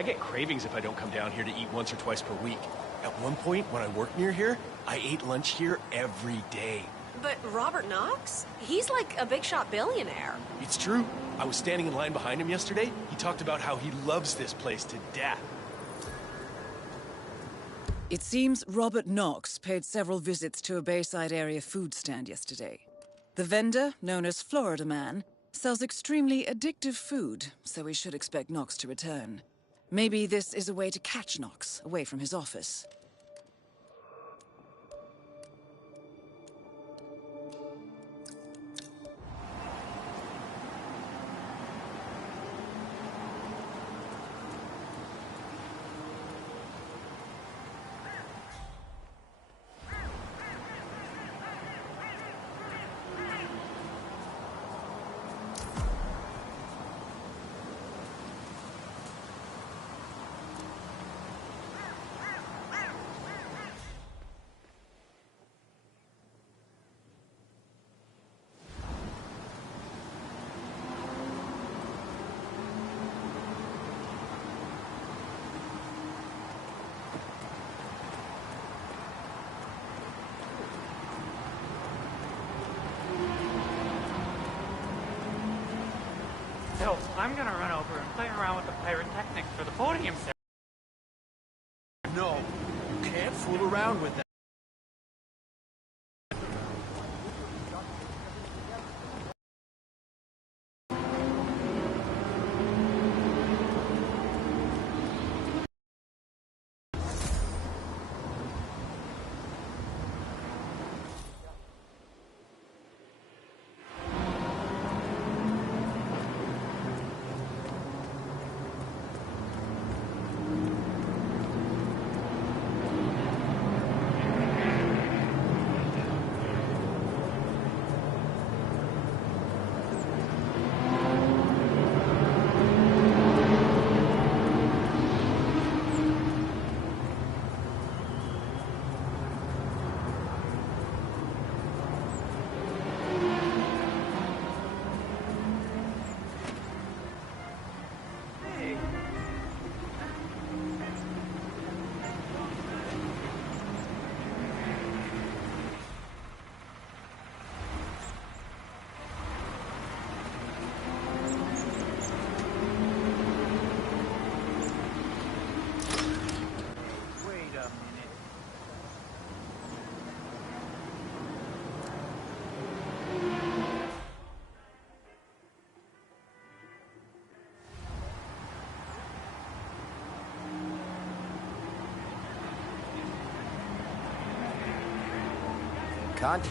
I get cravings if I don't come down here to eat once or twice per week. At one point, when I worked near here, I ate lunch here every day. But Robert Knox? He's like a big shot billionaire. It's true. I was standing in line behind him yesterday. He talked about how he loves this place to death. It seems Robert Knox paid several visits to a Bayside area food stand yesterday. The vendor, known as Florida Man, sells extremely addictive food, so we should expect Knox to return. Maybe this is a way to catch Knox away from his office. So, I'm gonna run over and play around with the pyrotechnics for the podium set. No, you can't fool around with that. Can't.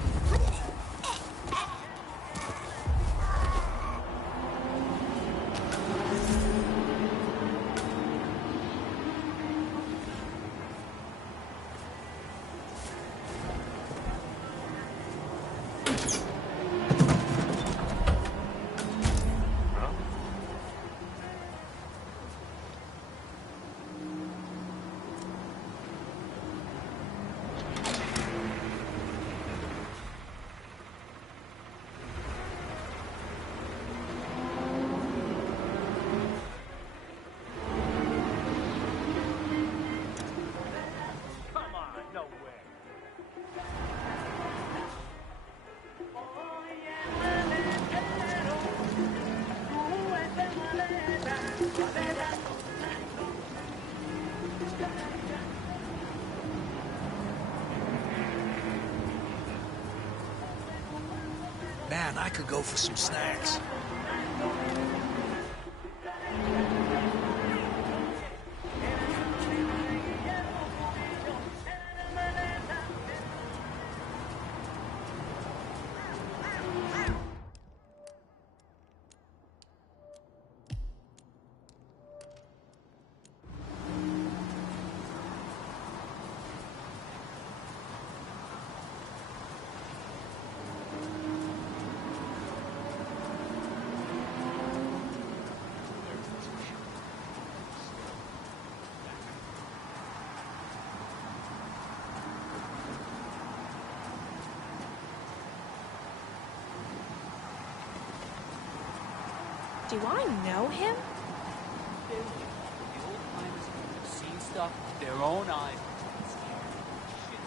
Man, I could go for some snacks. Do I know him? stuff with their own eyes. Shit.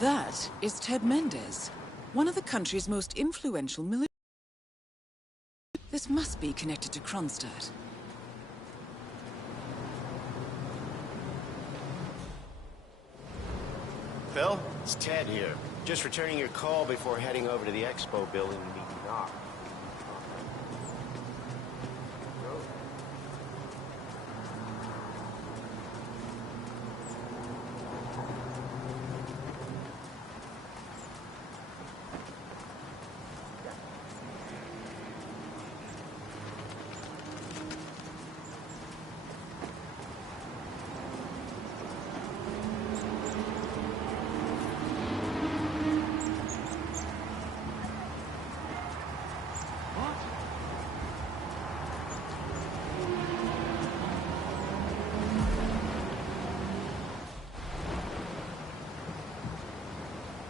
That is Ted Mendez, one of the country's most influential military. This must be connected to Kronstadt. Phil, it's Ted here. Just returning your call before heading over to the expo building to meet Knox.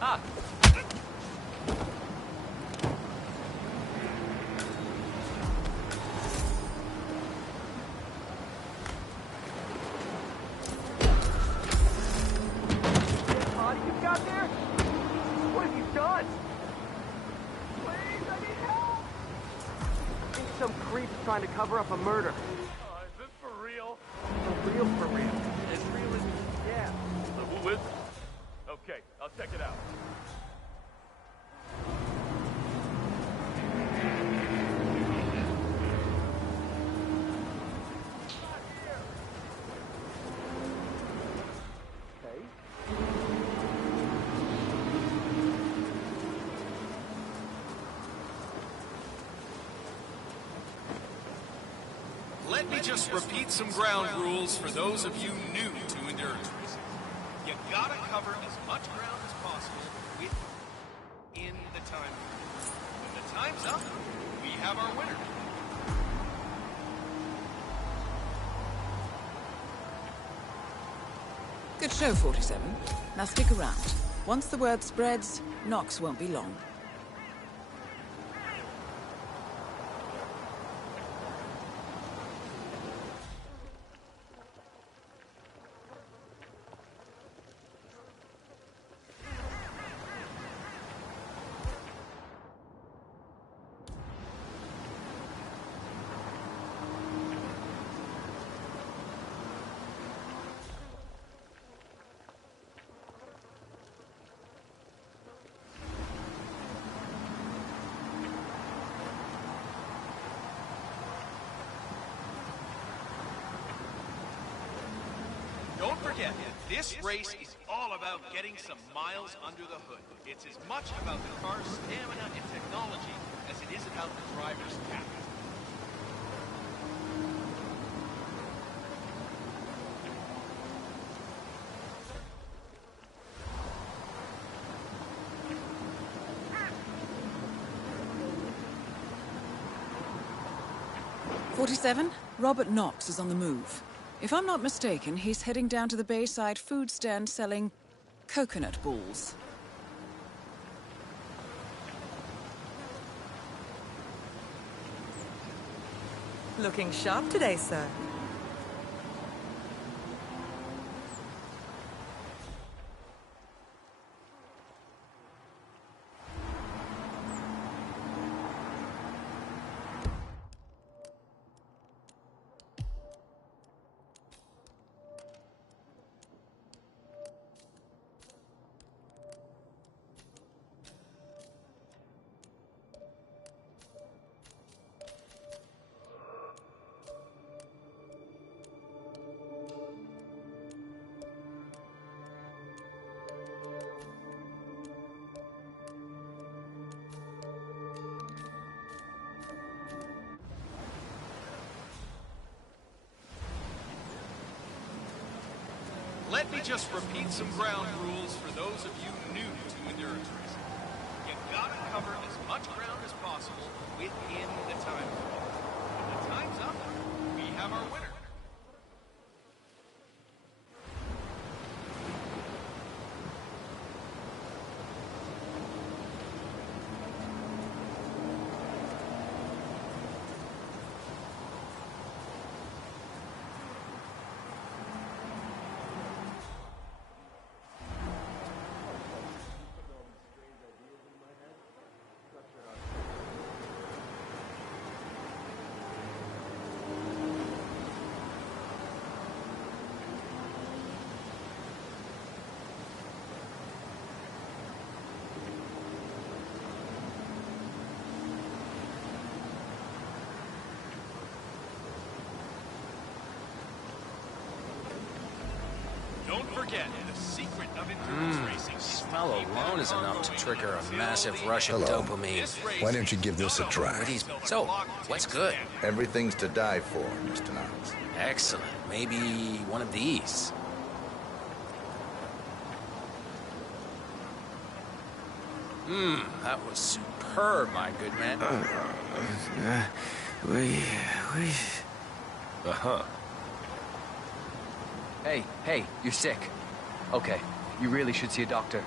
Ah! Body you've got there? What have you done? Please, I need help! I think some creep's trying to cover up a murder. Is this for real? For real, for real. As real as... Yeah. So who is it? Okay, I'll check it out. Let me just repeat some ground rules for those of you new to endurance racing. You gotta cover as much ground as possible within the time. When the time's up, we have our winner. Good show, 47. Now stick around. Once the word spreads, Knox won't be long. Don't forget, this race is all about getting some miles under the hood. It's as much about the car's stamina and technology as it is about the driver's tact. "47, Robert Knox is on the move. If I'm not mistaken, he's heading down to the Bayside food stand selling coconut balls." Looking sharp today, sir. Let me just repeat some ground rules for those of you new to endurance racing. You gotta cover as much ground as possible within the time. When the time's up, we have our winner. don't forget, the secret of endurance racing. Smell alone is enough to trigger a massive rush of Hello. dopamine. Why don't you give this a try? So, what's good? Everything's to die for, Mr. Knox. Excellent. Maybe one of these. That was superb, my good man. Hey, you're sick. Okay, you really should see a doctor.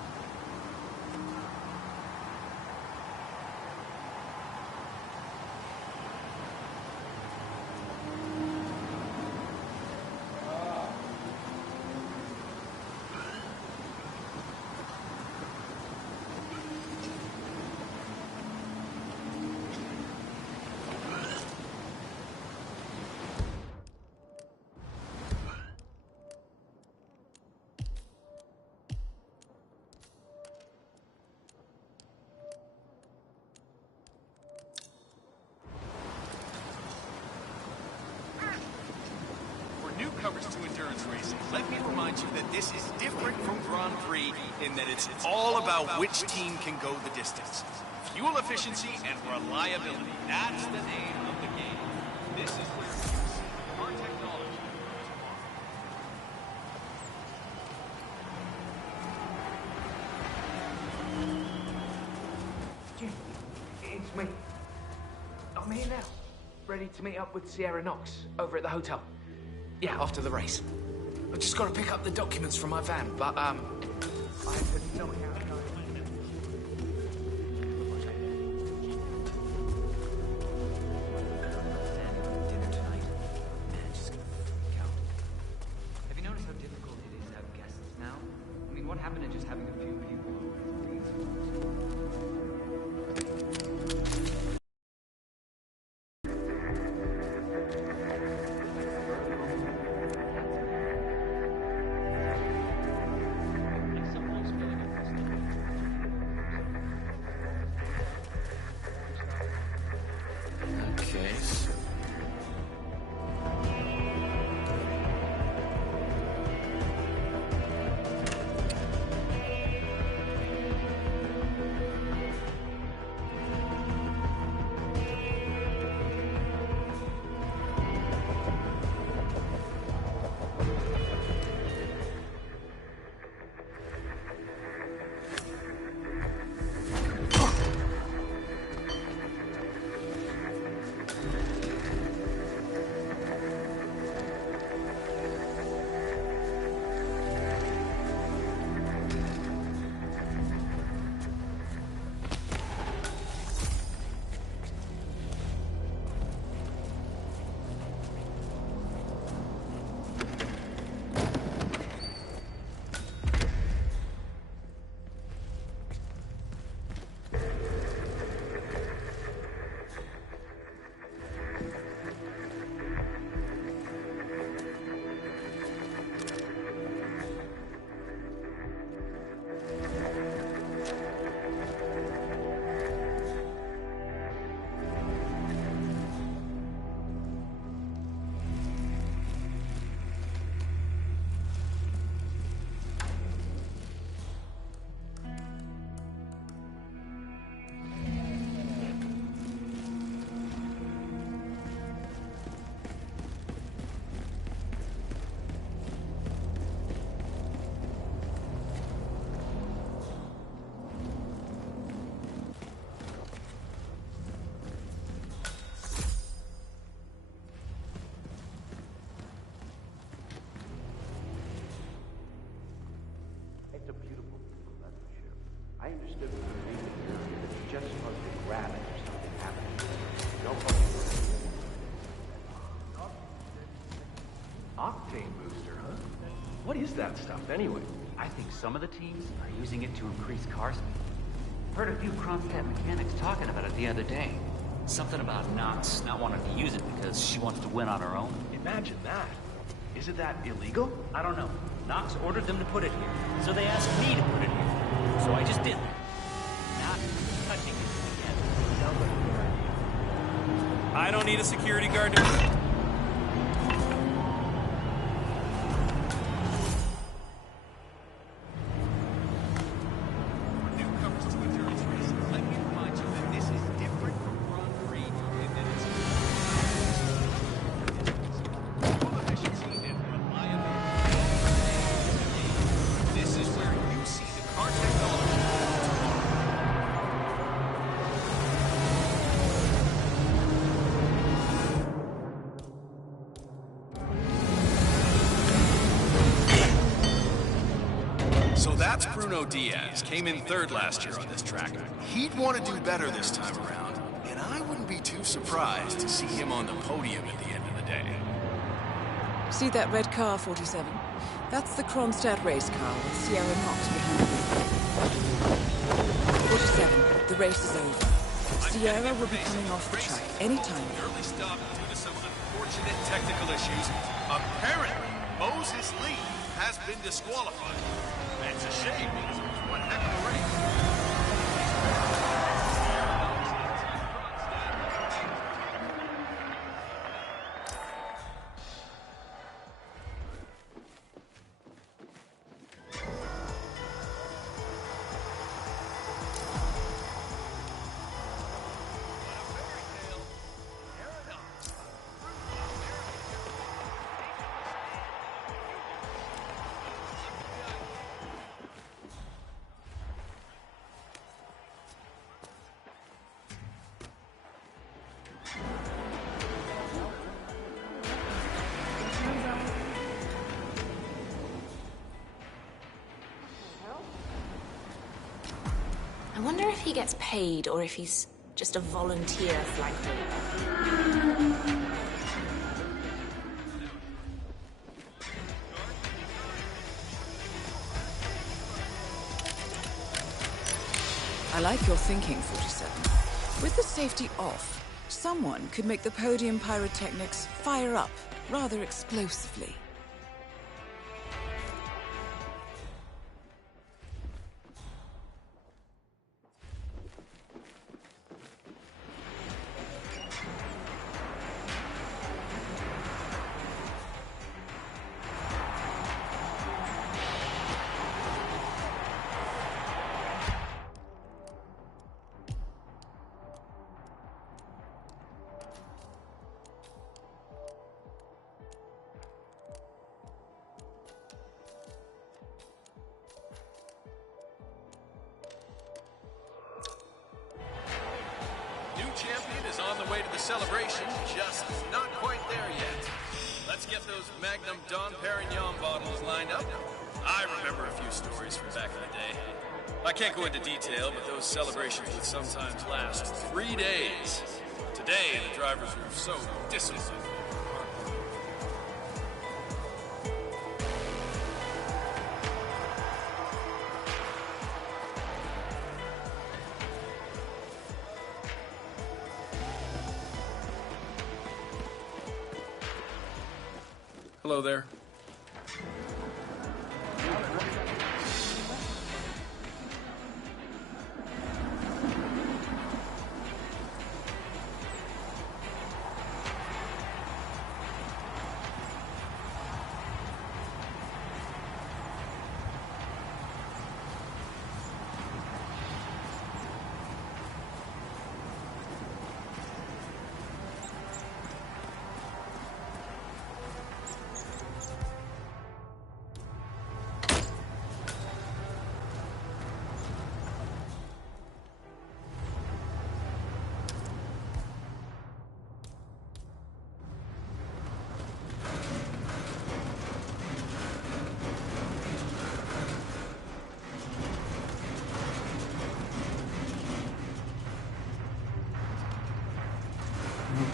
Newcomers to endurance racing, let me remind you that this is different from Grand Prix in that it's all about which team can go the distance. Fuel efficiency and reliability, that's the name of the game. This is where we see our technology. Jim, it's me. I'm here now, ready to meet up with Sierra Knox over at the hotel. Yeah, after the race. I've just got to pick up the documents from my van, but, I have to know how to go. Dinner tonight. Man, she's gonna freak out. Have you noticed how difficult it is to have guests now? I mean, what happened to just having a few people Okay. It's a beautiful vehicle, that's for sure. I understood from the reason here that it's just supposed to grab it if something happens. No problem. Octane booster, huh? What is that stuff, anyway? I think some of the teams are using it to increase car speed. Heard a few Kronstadt mechanics talking about it the other day. Something about Knox not wanting to use it because she wants to win on her own. Imagine that. Isn't that illegal? I don't know. Knox ordered them to put it here, so they asked me to put it here. So I just did that. Not touching it again. I don't need a security guard to... So that's Bruno Diaz. Came in third last year on this track. He'd want to do better this time around, and I wouldn't be too surprised to see him on the podium at the end of the day. See that red car, 47? That's the Kronstadt race car with Sierra Knox behind it. 47, the race is over. Sierra will be coming off the track anytime now. Early stop due to some unfortunate technical issues. Apparently, Moses Lee has been disqualified. That's a shame because it was one heck of a race. I wonder if he gets paid or if he's just a volunteer flag holder. I like your thinking, 47. With the safety off, someone could make the podium pyrotechnics fire up rather explosively. Champion is on the way to the celebration, just not quite there yet. Let's get those Magnum Dom Perignon bottles lined up. I remember a few stories from back in the day. I can't go into detail, but those celebrations would sometimes last 3 days. Today, the drivers are so disciplined. Hello there.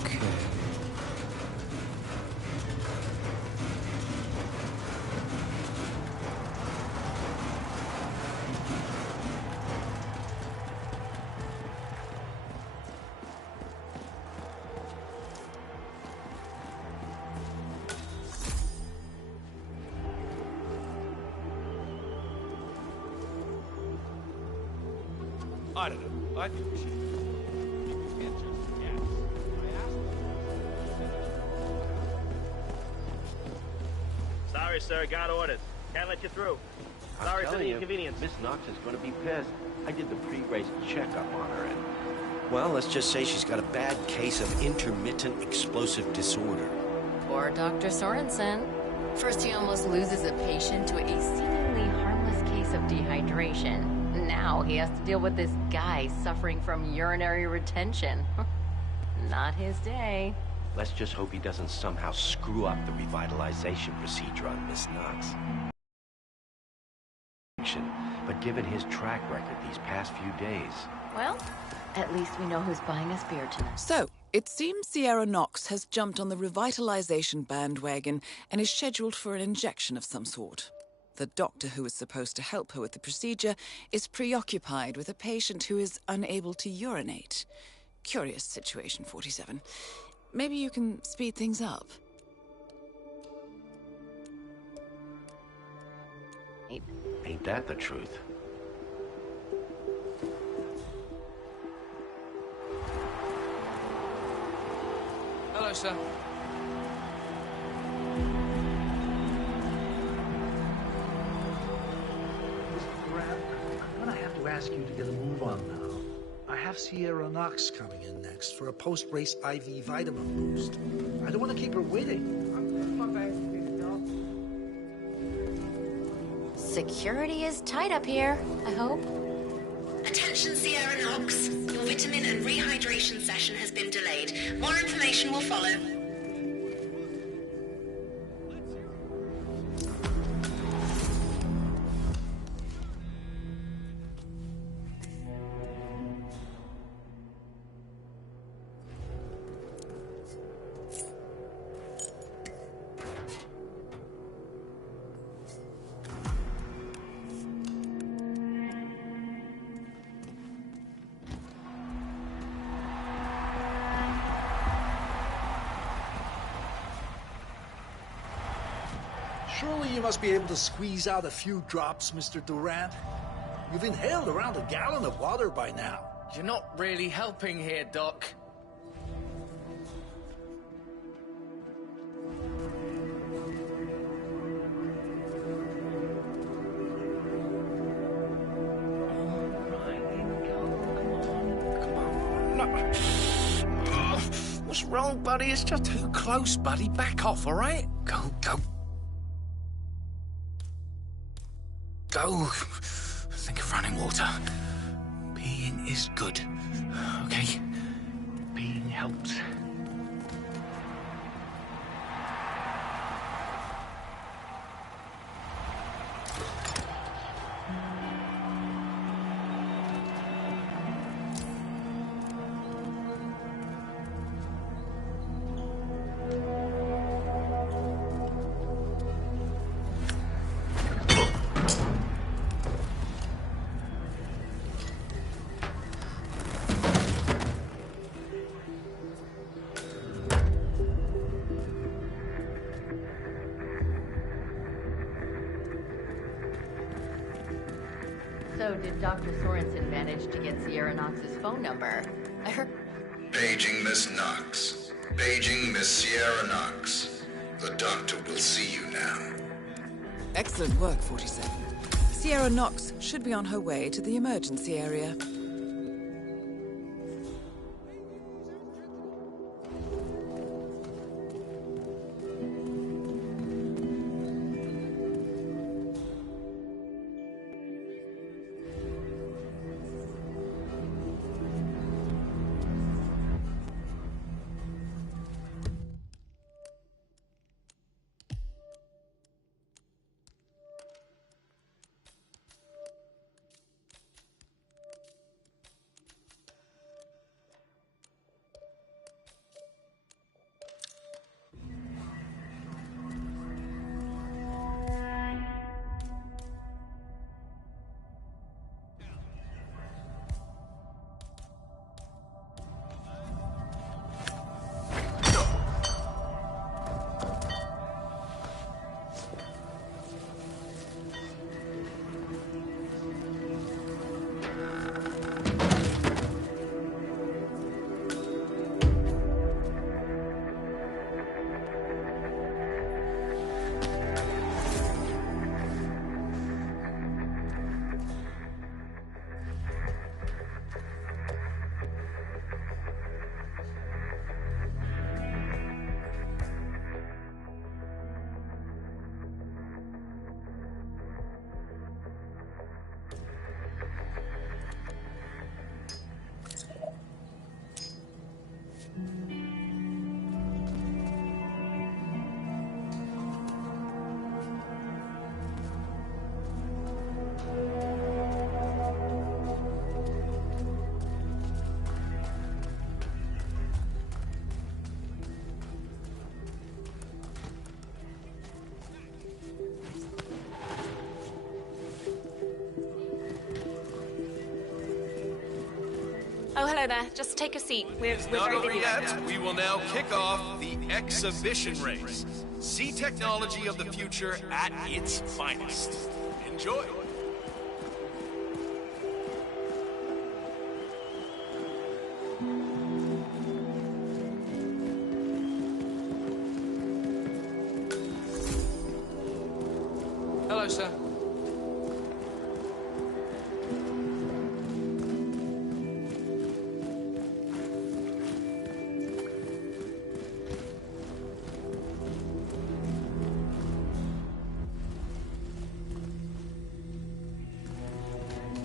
Okay. I don't know. I think we should. Sorry, sir. Got orders. Can't let you through. Sorry for the inconvenience. Miss Knox is going to be pissed. I did the pre-race checkup on her, and... well, let's just say she's got a bad case of intermittent explosive disorder. Poor Dr. Sorensen. First he almost loses a patient to a seemingly harmless case of dehydration. Now he has to deal with this guy suffering from urinary retention. Not his day. Let's just hope he doesn't somehow screw up the revitalization procedure on Miss Knox. but given his track record these past few days... Well, at least we know who's buying us beer tonight. So, it seems Sierra Knox has jumped on the revitalization bandwagon and is scheduled for an injection of some sort. The doctor who is supposed to help her with the procedure is preoccupied with a patient who is unable to urinate. Curious situation, 47. Maybe you can speed things up. Ain't that the truth? Hello, sir. Mr. Grant, I'm gonna have to ask you to get a move on now. I have Sierra Knox coming in next for a post-race IV vitamin boost. I don't want to keep her waiting. Security is tight up here, I hope. Attention, Sierra Knox. Your vitamin and rehydration session has been delayed. More information will follow. Surely you must be able to squeeze out a few drops, Mr. Durant. You've inhaled around a gallon of water by now. You're not really helping here, Doc. What's wrong, buddy? It's just too close, buddy. Back off, all right? Go. Go. Think of running water. Peeing is good, okay? Peeing helps. So, did Dr. Sorensen manage to get Sierra Knox's phone number? I heard... Paging Miss Knox. Paging Miss Sierra Knox. The doctor will see you now. Excellent work, 47. Sierra Knox should be on her way to the emergency area. Oh, hello there. Just take a seat. We're Not very over busy yet. right now. We will now kick off the exhibition race. See technology of the future at its finest. Enjoy. Hello, sir.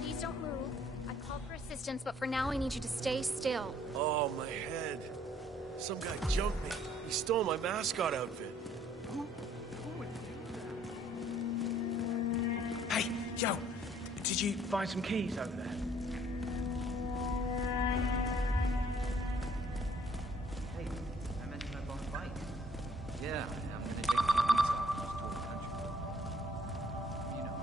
Please don't move. I called for assistance, but for now I need you to stay still. Oh, my head. Some guy jumped me. He stole my mascot outfit. Hey, yo, did you find some keys over there? Hey, I mentioned I bought a bike. Yeah, I'm gonna take a few weeks off and just tour the country. You know.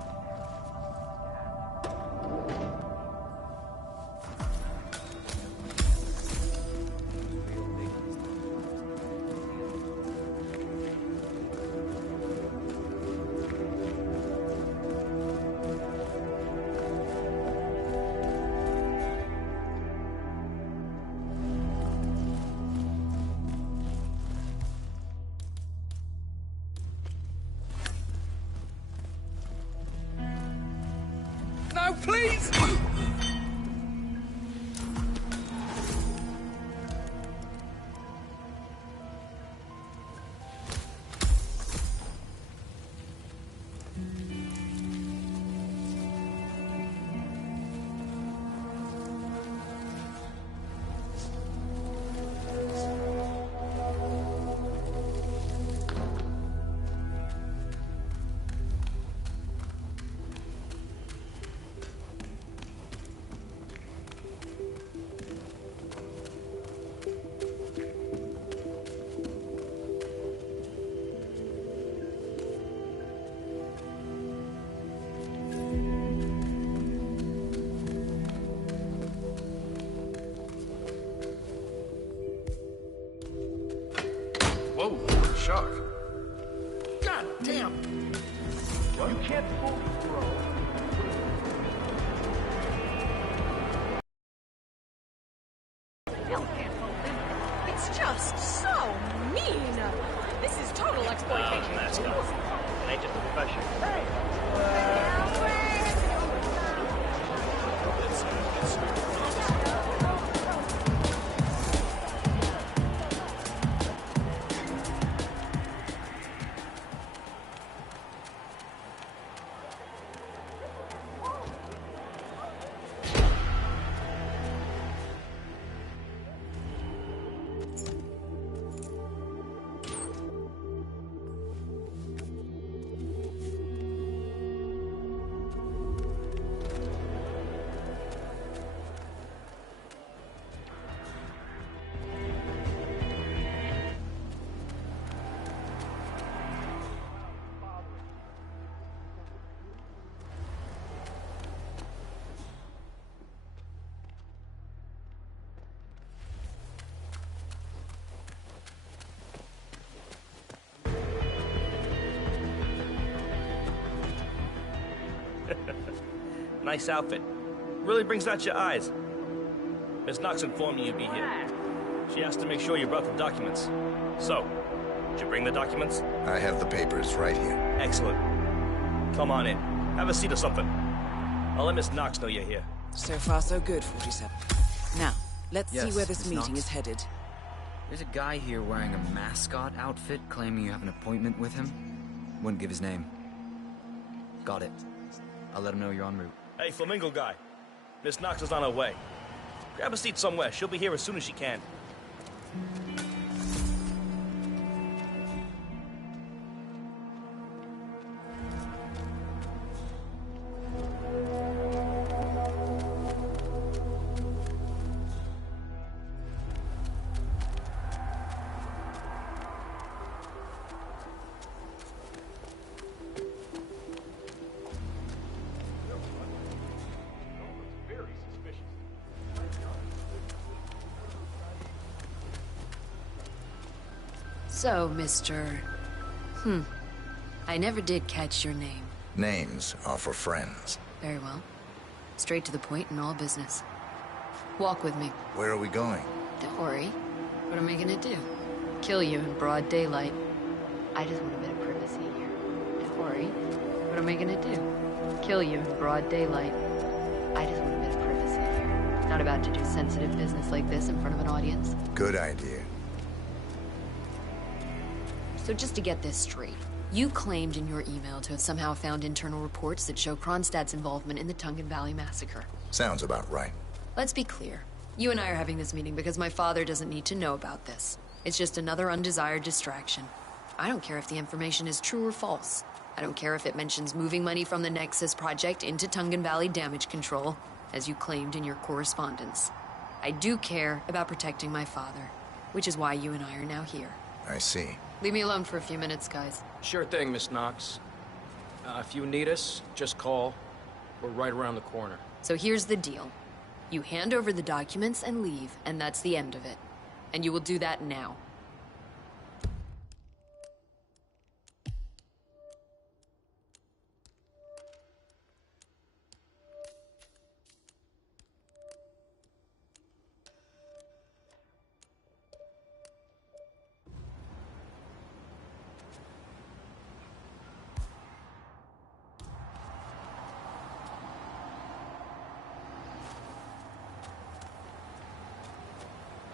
No, please! Whoa, shock. God damn! You can't fool me, bro. It's just so mean. This is total exploitation. Mascot. It ain't just a profession. Nice outfit. Really brings out your eyes. Miss Knox informed me you'd be here. She asked to make sure you brought the documents. So, did you bring the documents? I have the papers right here. Excellent. Come on in. Have a seat or something. I'll let Miss Knox know you're here. So far, so good, 47. Now, let's see Yes, where this Miss meeting Knox. is headed. There's a guy here wearing a mascot outfit claiming you have an appointment with him. Wouldn't give his name. Got it. I'll let him know you're en route. Hey, Flamingo guy. Miss Knox is on her way. Grab a seat somewhere. She'll be here as soon as she can. So, Mr. I never did catch your name. Names are for friends. Very well. Straight to the point in all business. Walk with me. Where are we going? Don't worry. What am I gonna do? Kill you in broad daylight. I just want a bit of privacy here. Don't worry. What am I gonna do? Kill you in broad daylight. I just want a bit of privacy here. Not about to do sensitive business like this in front of an audience. Good idea. So just to get this straight, you claimed in your email to have somehow found internal reports that show Kronstadt's involvement in the Tungan Valley massacre. Sounds about right. Let's be clear. You and I are having this meeting because my father doesn't need to know about this. It's just another undesired distraction. I don't care if the information is true or false. I don't care if it mentions moving money from the Nexus project into Tungan Valley damage control, as you claimed in your correspondence. I do care about protecting my father, which is why you and I are now here. I see. Leave me alone for a few minutes, guys. Sure thing, Miss Knox. If you need us, just call. We're right around the corner. So here's the deal. You hand over the documents and leave, and that's the end of it. And you will do that now.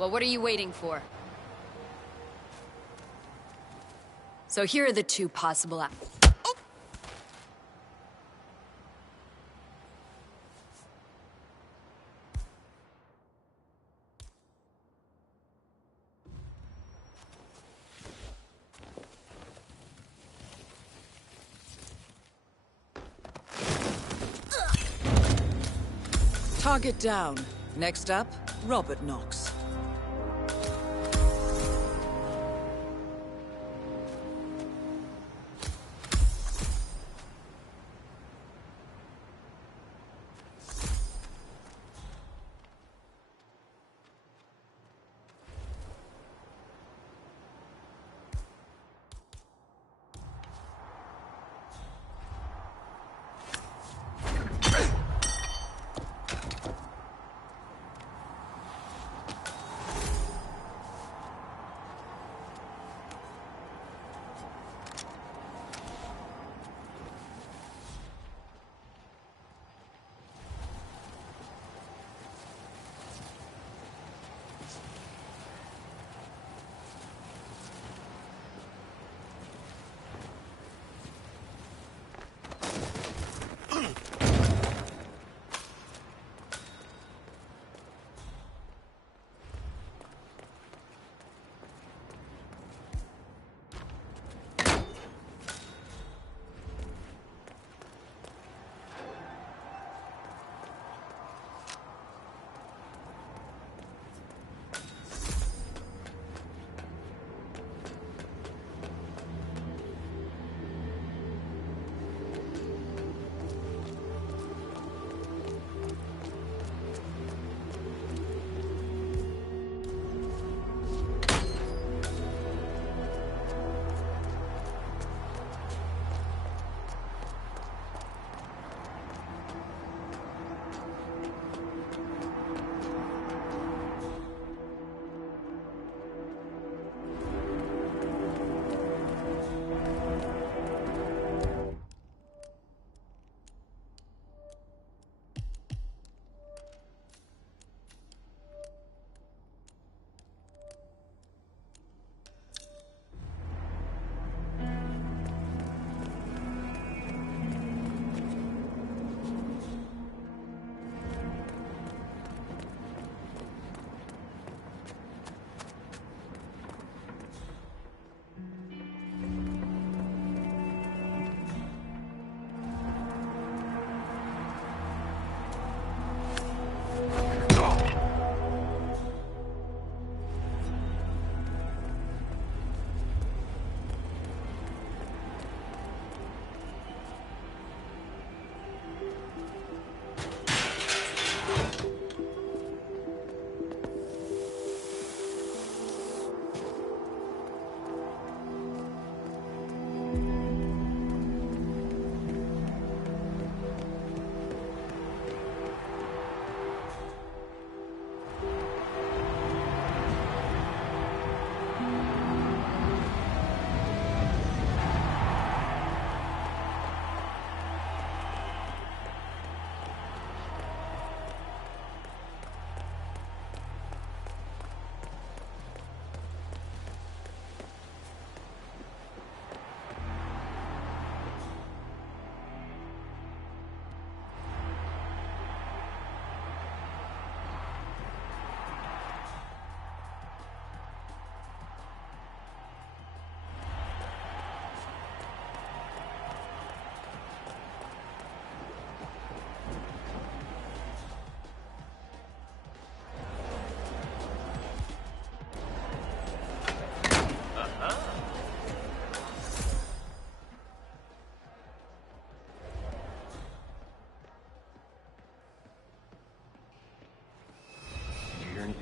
Well, what are you waiting for? So here are the two possible Oh! Target down. Next up, Robert Knox.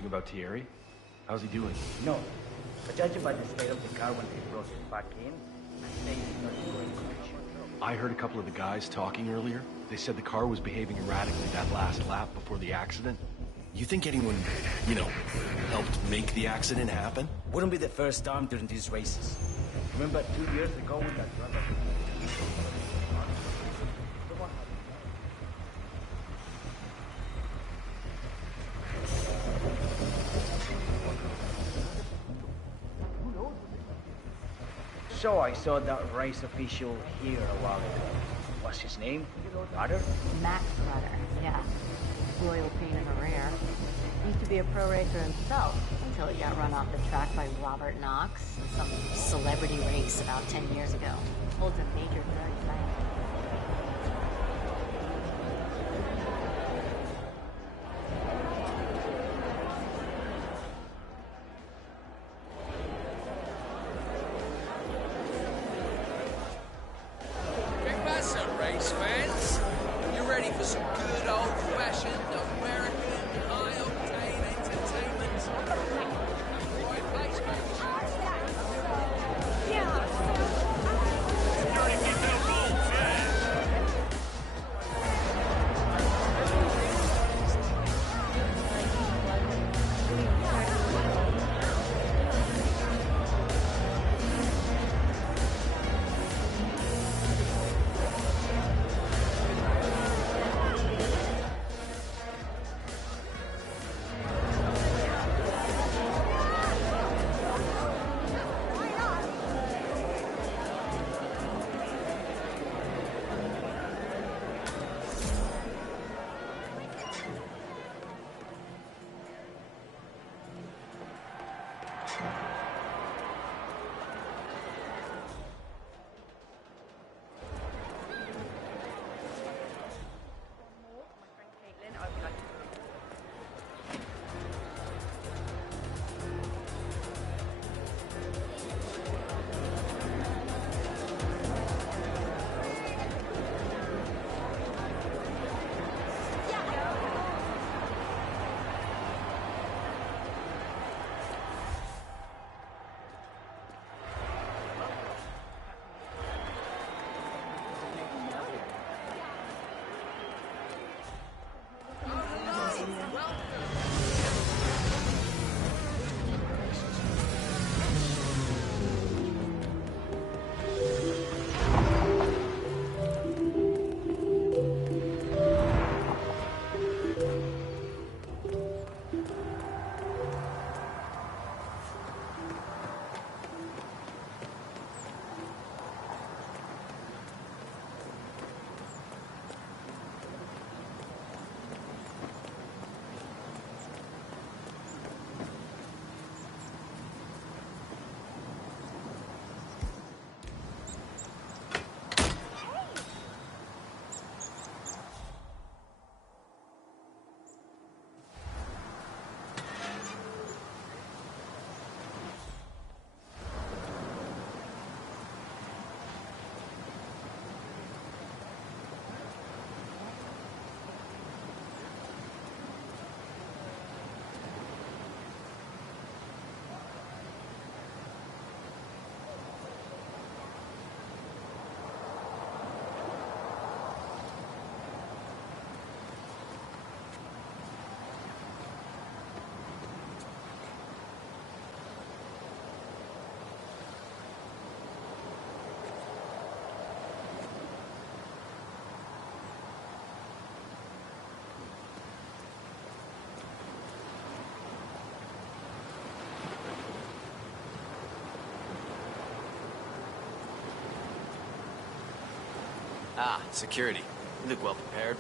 about Thierry? How's he doing? No. But judging by the state of the car when they brought it back in, I think it's not going much. I heard a couple of the guys talking earlier. They said the car was behaving erratically that last lap before the accident. You think anyone, helped make the accident happen? Wouldn't be the first time during these races. Remember 2 years ago with that driver? So I saw that race official here a while ago. What's his name? Rutter? Max Rutter, yeah. Loyal pain in the rear. Used to be a pro racer himself until he got run off the track by Robert Knox in some celebrity race about 10 years ago. Holds a major third rank. Race fans, you ready for some good old-fashioned American high-octane entertainment? Right place, folks. Security detail rules, yeah. Ah, security. You look well prepared.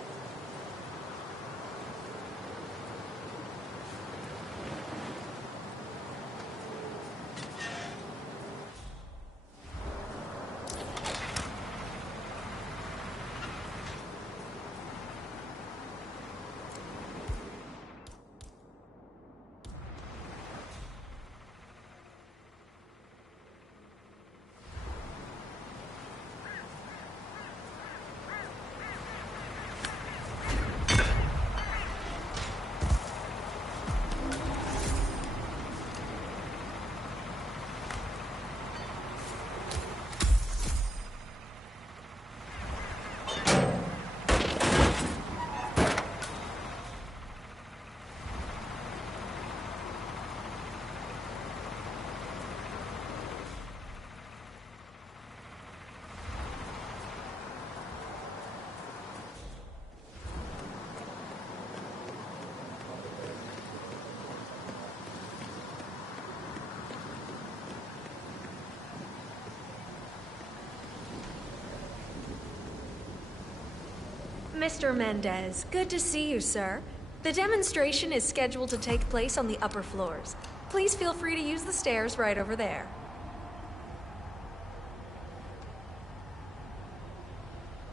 Mr. Mendez, good to see you, sir. The demonstration is scheduled to take place on the upper floors. Please feel free to use the stairs right over there.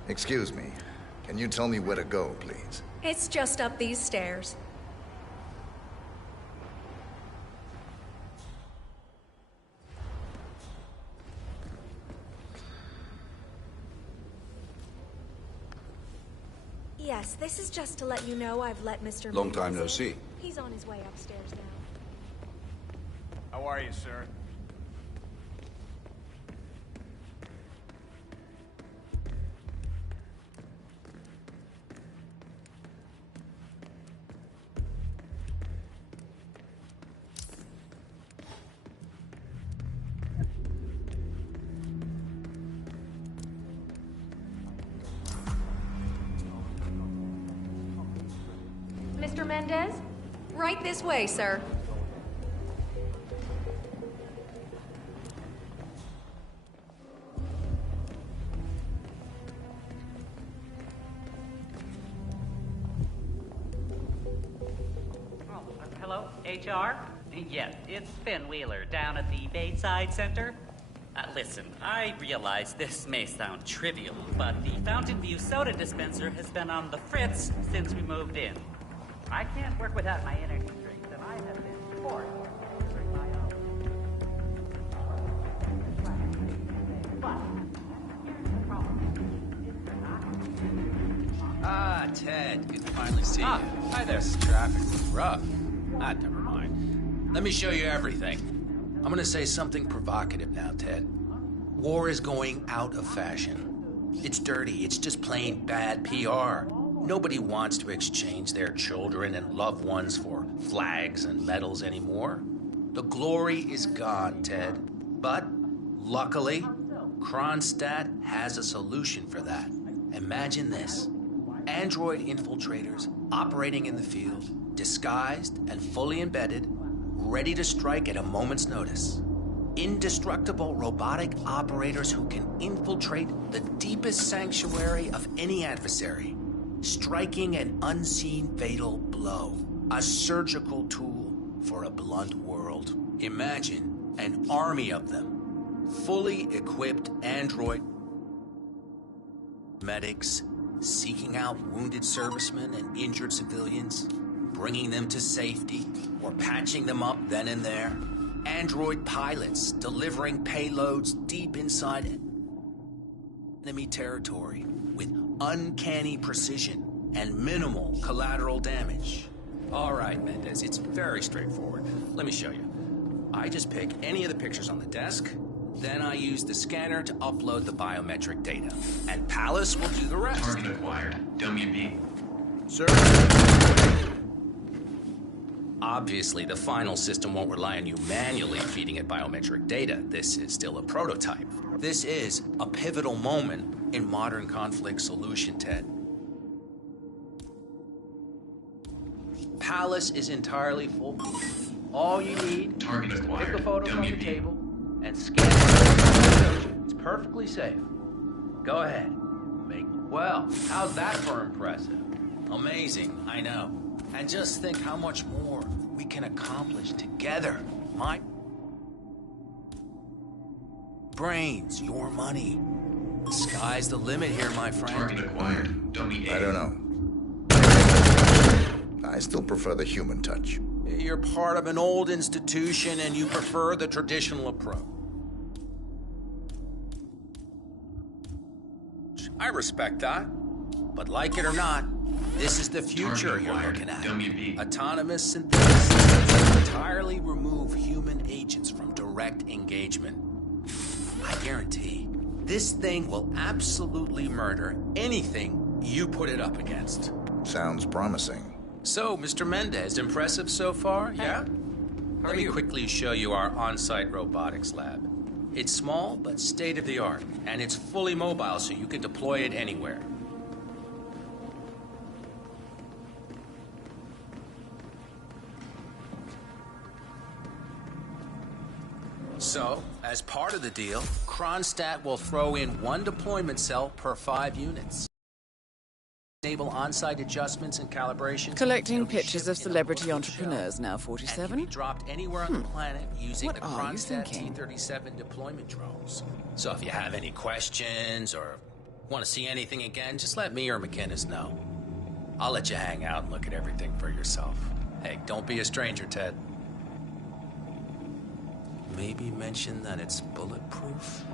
Excuse me. Can you tell me where to go, please? It's just up these stairs. Yes, this is just to let you know I've let Mr. Long time Mendez no in. see. He's on his way upstairs now. How are you, sir? Mr. Mendez? Right this way, sir. Hello, HR? Yes, it's Finn Wheeler down at the Bayside Center. Listen, I realize this may sound trivial, but the Fountain View soda dispenser has been on the fritz since we moved in. I can't work without my energy drinks, and I have been forced to bring my own. But here's the problem. Ah, Ted, good to finally see you. Hi there. This traffic was rough. Never mind. Let me show you everything. I'm gonna say something provocative now, Ted. War is going out of fashion. It's dirty. It's just plain bad PR. Nobody wants to exchange their children and loved ones for flags and medals anymore. The glory is gone, Ted. But, luckily, Kronstadt has a solution for that. Imagine this. Android infiltrators operating in the field, disguised and fully embedded, ready to strike at a moment's notice. Indestructible robotic operators who can infiltrate the deepest sanctuary of any adversary, striking an unseen fatal blow. A surgical tool for a blunt world. Imagine an army of them. Fully equipped android medics seeking out wounded servicemen and injured civilians, bringing them to safety or patching them up then and there. Android pilots delivering payloads deep inside enemy territory with uncanny precision and minimal collateral damage. All right, Mendez, it's very straightforward. Let me show you. I just pick any of the pictures on the desk, then I use the scanner to upload the biometric data, and Palace will do the rest. Target acquired. WB. Sir? Obviously, the final system won't rely on you manually feeding it biometric data. This is still a prototype. This is a pivotal moment in modern conflict solution, Ted. Palace is entirely foolproof. All you need Target is to acquired. pick the photos on the WB. table and scan it. It's perfectly safe. Go ahead. Well, how's that for impressive? Amazing, I know. And just think how much more we can accomplish together. My brains, your money. The sky's the limit here, my friend. Target acquired. WB. I don't know. I still prefer the human touch. You're part of an old institution and you prefer the traditional approach. I respect that. But like it or not, this is the future you're looking at. WB. Autonomous synthesis that entirely remove human agents from direct engagement. I guarantee this thing will absolutely murder anything you put it up against. Sounds promising. So, Mr. Mendez, impressive so far, yeah? Let me quickly show you our on-site robotics lab. It's small, but state-of-the-art, and it's fully mobile, so you can deploy it anywhere. So, as part of the deal, Kronstadt will throw in one deployment cell per 5 units. enable on-site adjustments and calibration. Collecting pictures of celebrity entrepreneurs now, 47. And can be dropped anywhere on the planet using What the are you Kronstadt thinking? T-37 deployment drones. So if you have any questions or want to see anything again, just let me or McInnes know. I'll let you hang out and look at everything for yourself. Hey, don't be a stranger, Ted. Maybe mention that it's bulletproof?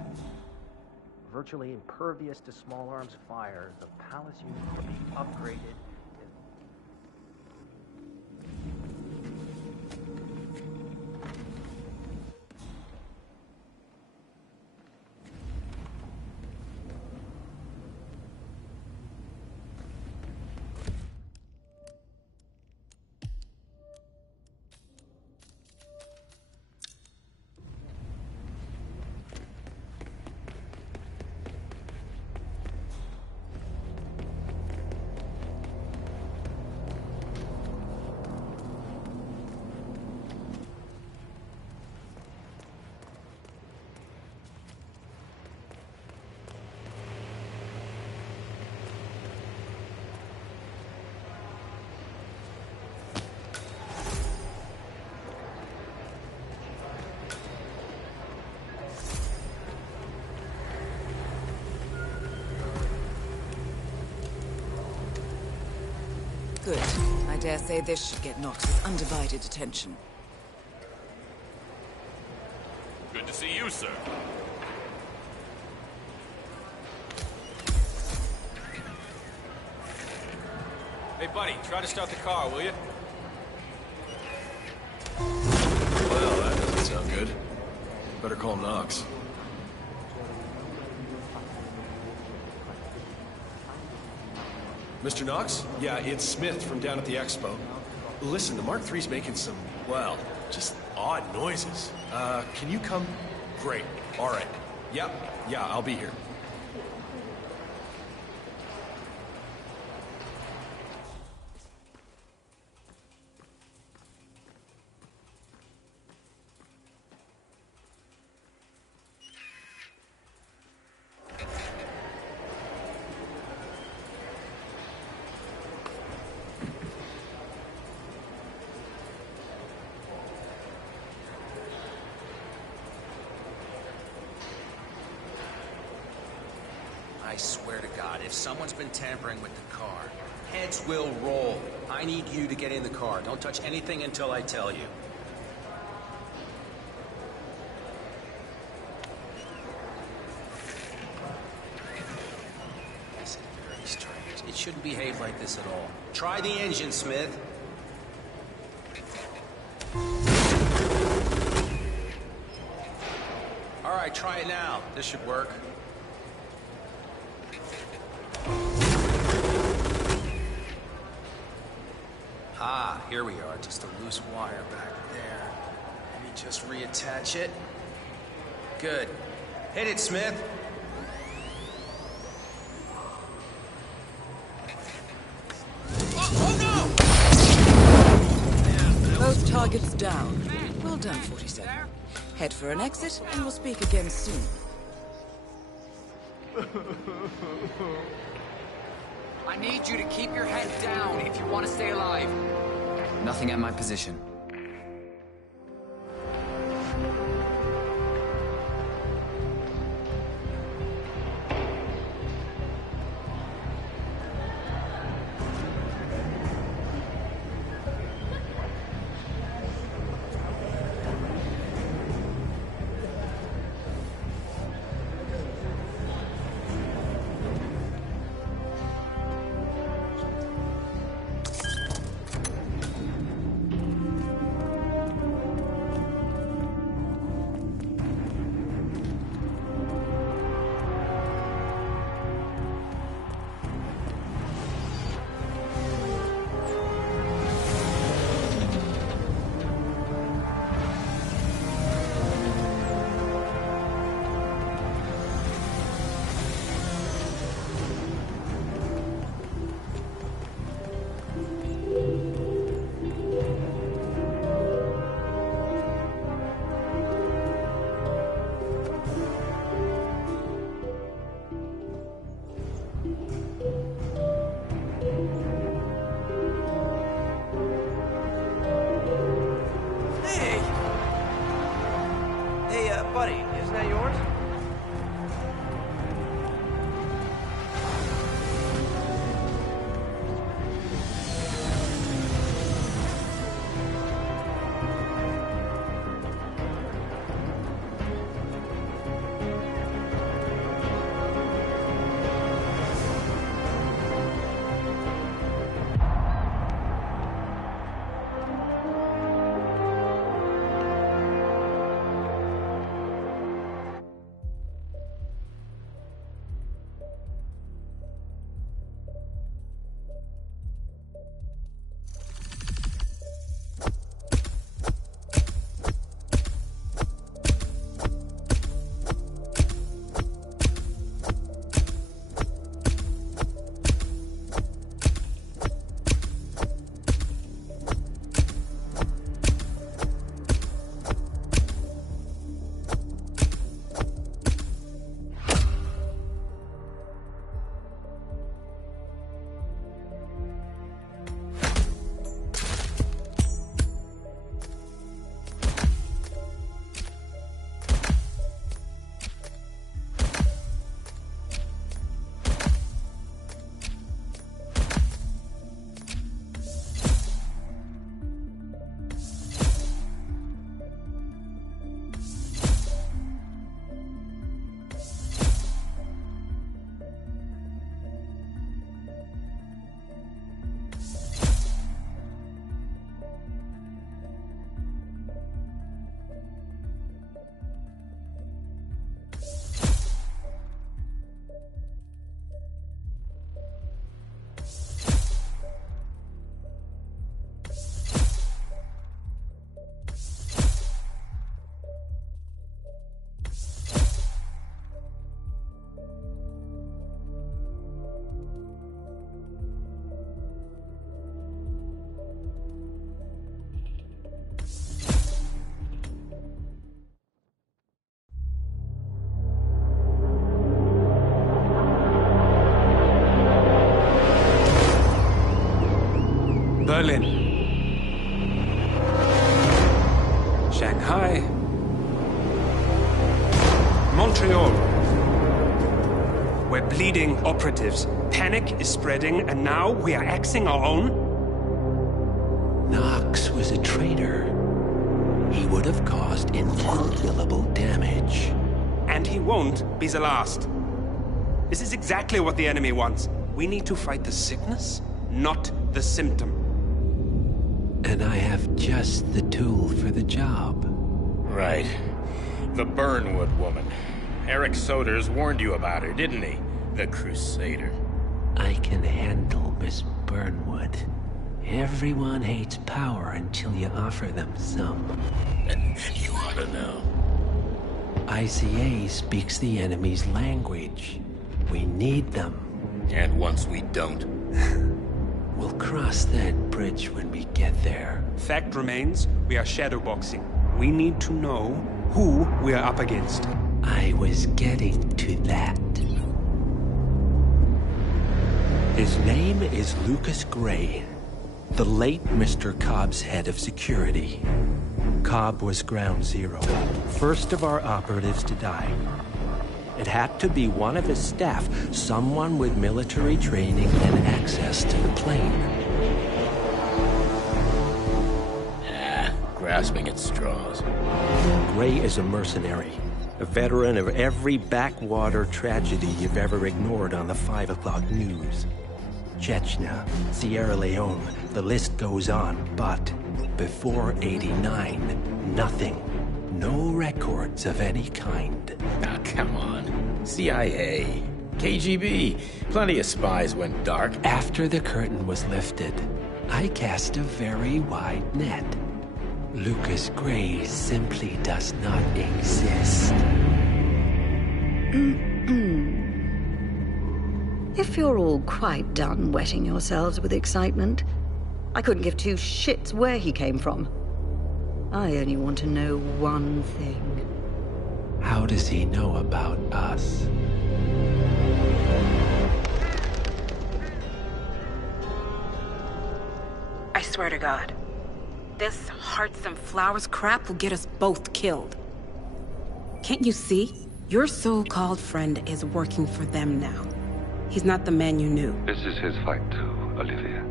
Virtually impervious to small arms fire, the Palace units are being upgraded. Good. I dare say this should get Knox's undivided attention. Good to see you, sir. Hey, buddy, try to start the car, will you? Well, that doesn't sound good. Better call Knox. Mr. Knox? Yeah, it's Smith from down at the expo. Listen, the Mark III's making some, well, just odd noises. Can you come? Great. All right. Yeah, I'll be here. I swear to God, if someone's been tampering with the car, heads will roll. I need you to get in the car. Don't touch anything until I tell you. This is very strange. It shouldn't behave like this at all. Try the engine, Smith. All right, try it now. This should work. Ah, here we are. Just a loose wire back there. Let me just reattach it. Good. Hit it, Smith. Both targets down. Well done, 47. Head for an exit, and we'll speak again soon. I need you to keep your head down if you want to stay alive. Nothing at my position. Berlin. Shanghai. Montreal. We're bleeding operatives. Panic is spreading, and now we are axing our own? Knox was a traitor. He would have caused incalculable damage. And he won't be the last. This is exactly what the enemy wants. We need to fight the sickness, not the symptom. And I have just the tool for the job. Right. The Burnwood woman. Eric Soders warned you about her, didn't he? The Crusader. I can handle Miss Burnwood. Everyone hates power until you offer them some. You ought to know. ICA speaks the enemy's language. We need them. And once we don't? We'll cross that bridge when we get there. Fact remains, we are shadowboxing. We need to know who we are up against. I was getting to that. His name is Lucas Gray, the late Mr. Cobb's head of security. Cobb was ground zero, first of our operatives to die. It had to be one of his staff, someone with military training and access to the plane. Grasping at straws. Gray is a mercenary, a veteran of every backwater tragedy you've ever ignored on the 5 o'clock news. Chechnya, Sierra Leone, the list goes on, but before '89, nothing. No records of any kind. Ah, come on. CIA, KGB, plenty of spies went dark. After the curtain was lifted, I cast a very wide net. Lucas Gray simply does not exist. If you're all quite done wetting yourselves with excitement, I couldn't give two shits where he came from. I only want to know one thing. How does he know about us? I swear to God, this hearts and flowers crap will get us both killed. Can't you see? Your so-called friend is working for them now. He's not the man you knew. This is his fight too, Olivia.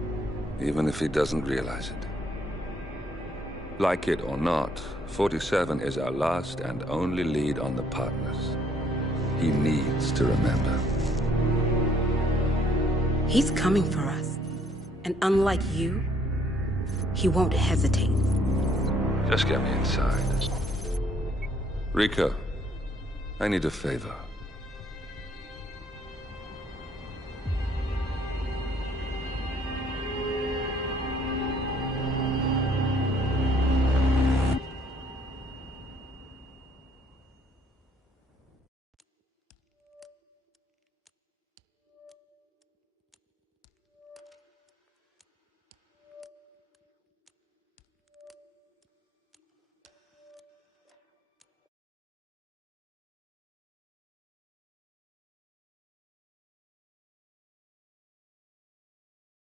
Even if he doesn't realize it. Like it or not, 47 is our last and only lead on the partners. He needs to remember. He's coming for us. And unlike you, he won't hesitate. Just get me inside. Rico, I need a favor.